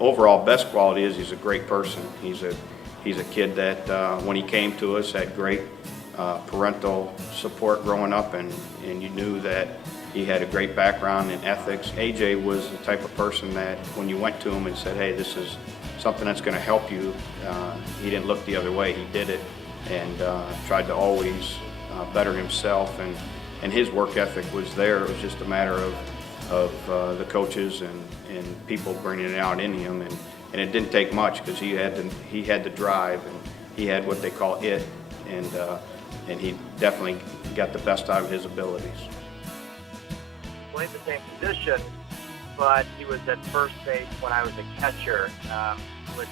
overall best quality is he's a great person. He's a kid that when he came to us had great parental support growing up, and you knew that he had a great background in ethics. AJ was the type of person that when you went to him and said, hey, this is something that's going to help you, he didn't look the other way. He did it and tried to always better himself, and his work ethic was there. It was just a matter of the coaches and people bringing it out in him, and it didn't take much because he had the drive, and he had what they call it, and he definitely got the best out of his abilities. Played the same position, but he was at first base when I was a catcher, which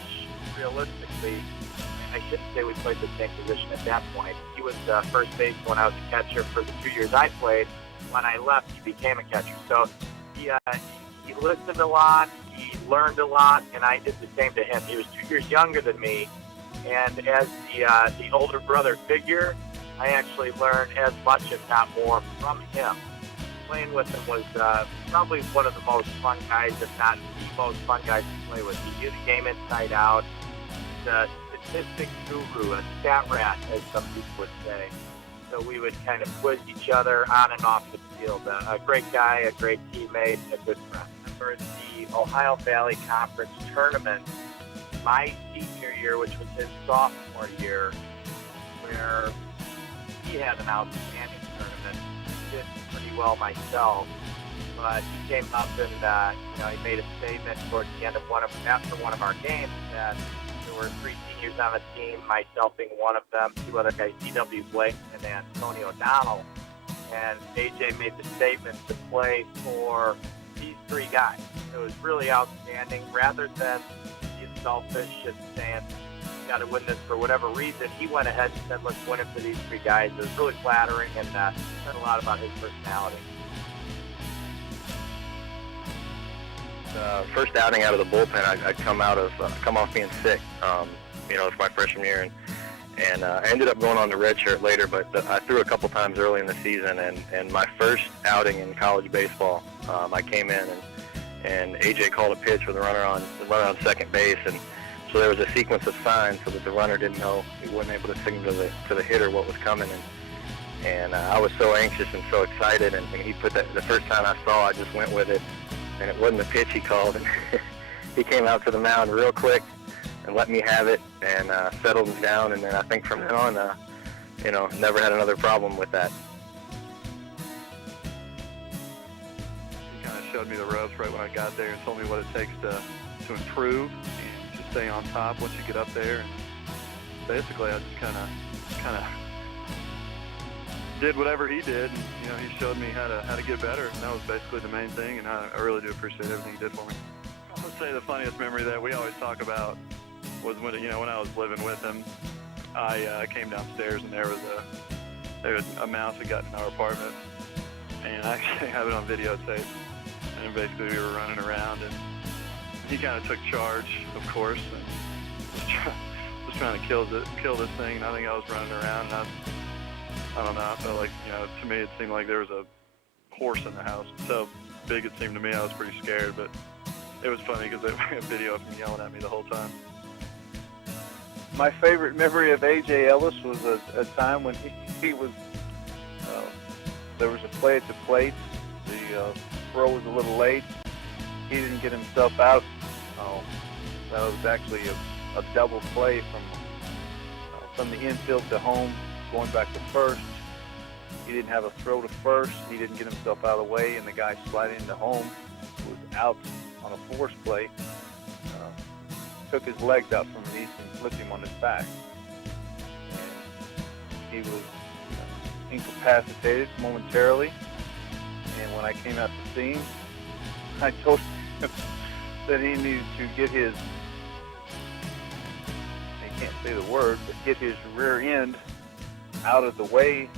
realistically, I shouldn't say we played the same position at that point. He was first base when I was a catcher for the 2 years I played. When I left, he became a catcher. So he listened a lot, he learned a lot, and I did the same to him. He was 2 years younger than me, and as the older brother figure, I actually learned as much, if not more, from him. Playing with him was probably one of the most fun guys, if not the most fun guys to play with. He knew the game inside out. The statistics guru, a stat rat, as some people would say. So we would kind of quiz each other on and off the field. A great guy, a great teammate, a good friend. I remember the Ohio Valley Conference tournament my senior year, which was his sophomore year, where he had an outstanding tournament. Did pretty well myself, but he came up and he made a statement towards the end of after one of our games that there were 3 seniors on the team, myself being one of them, 2 other guys, D.W. Blake and Antonio O'Donnell, and AJ made the statement to play for these 3 guys. It was really outstanding. Rather than being selfish and saying, got to win this for whatever reason, he went ahead and said, let's win it for these 3 guys. It was really flattering and said a lot about his personality. First outing out of the bullpen, I'd come off being sick. It's my freshman year, and I ended up going on the red shirt later, but I threw a couple times early in the season, and my first outing in college baseball, I came in and AJ called a pitch with a runner on second base, and so there was a sequence of signs so that the runner didn't know, he wasn't able to signal to the hitter what was coming, and I was so anxious and so excited, and he put that, the first time I saw, I just went with it, and it wasn't the pitch he called, and he came out to the mound real quick and let me have it and settled me down, and then I think from then on, never had another problem with that. He kind of showed me the ropes right when I got there and told me what it takes to improve and to stay on top once you get up there. And basically, I just kind of did whatever he did, and he showed me how to get better, and that was basically the main thing. And I really do appreciate everything he did for me. I would say the funniest memory that we always talk about was when I was living with him. I came downstairs and there was a mouse that got in our apartment, and I actually have it on videotape. And basically we were running around, and he kind of took charge, of course, and was trying to kill this thing. And I think I was running around, and I don't know. I felt like to me it seemed like there was a horse in the house. So big it seemed to me. I was pretty scared, but it was funny because they had a video of him yelling at me the whole time. My favorite memory of A.J. Ellis was a time when he was, there was a play at the plate. The throw was a little late. He didn't get himself out. That was actually a double play from the infield to home, going back to first. He didn't have a throw to first. He didn't get himself out of the way, and the guy sliding into home was out on a force play. Took his legs out from underneath and flipped him on his back. And he was incapacitated momentarily. And when I came out to see him, I told him that he needed to get his, I can't say the word, but get his rear end out of the way.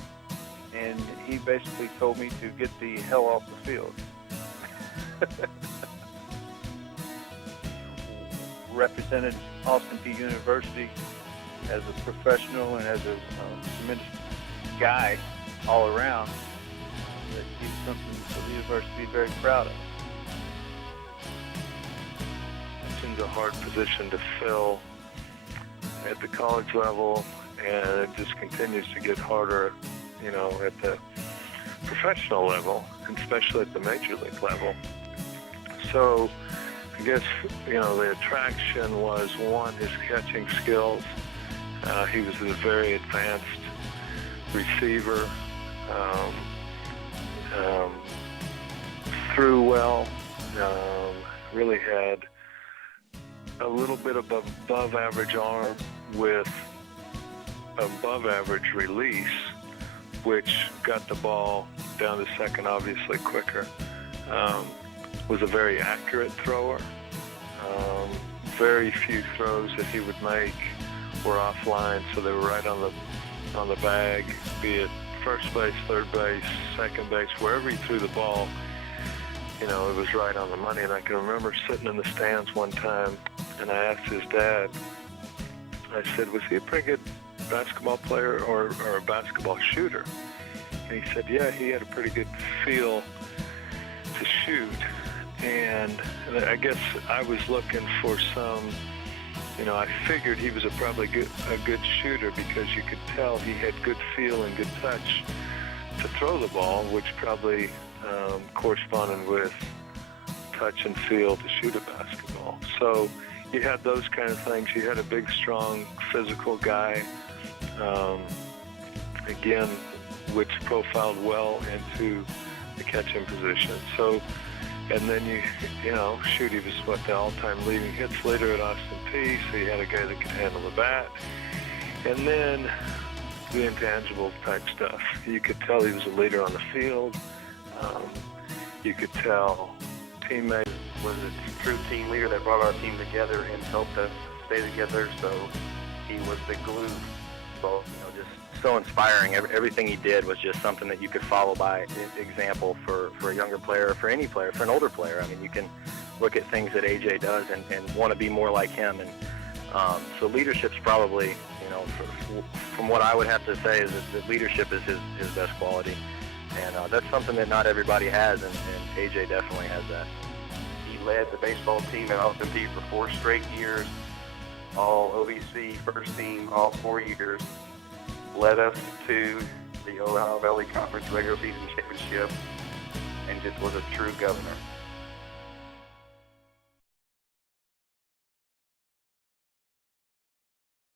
And he basically told me to get the hell off the field. Represented Austin Peay University as a professional and as a tremendous guy all around. That he's something for the university to be very proud of. Mentioned a hard position to fill at the college level, and it just continues to get harder, you know, at the professional level, and especially at the major league level. So I guess, you know, the attraction was, one, his catching skills. He was a very advanced receiver, threw well, really had a little bit of above average arm with above average release, which got the ball down to second obviously quicker. Was a very accurate thrower. Very few throws that he would make were offline, so they were right on the bag, be it first base, third base, second base, wherever he threw the ball, you know, it was right on the money. And I can remember sitting in the stands one time, and I asked his dad, I said, was he a pretty good basketball player or a basketball shooter? And he said, yeah, he had a pretty good feel to shoot. And I guess I was looking for some, you know, I figured he was probably a good shooter because you could tell he had good feel and good touch to throw the ball, which probably corresponded with touch and feel to shoot a basketball. So you had those kind of things. You had a big, strong, physical guy, again, which profiled well into the catching position. So, and then you know, shoot, he was the all-time leading hits leader at Austin Peay, so you had a guy that could handle the bat. And then the intangible type stuff. You could tell he was a leader on the field. You could tell teammates. Was a true team leader that brought our team together and helped us stay together. So he was the glue. So, you know, just so inspiring. Everything he did was just something that you could follow by example for a younger player, for any player, for an older player. I mean, you can look at things that AJ does and want to be more like him. And so leadership's probably, you know, from what I would have to say is that leadership is his best quality. And that's something that not everybody has, and AJ definitely has that. He led the baseball team at Austin Peay for 4 straight years, All-OVC first team all 4 years, led us to the Ohio Valley Conference regular season championship, and just was a true governor.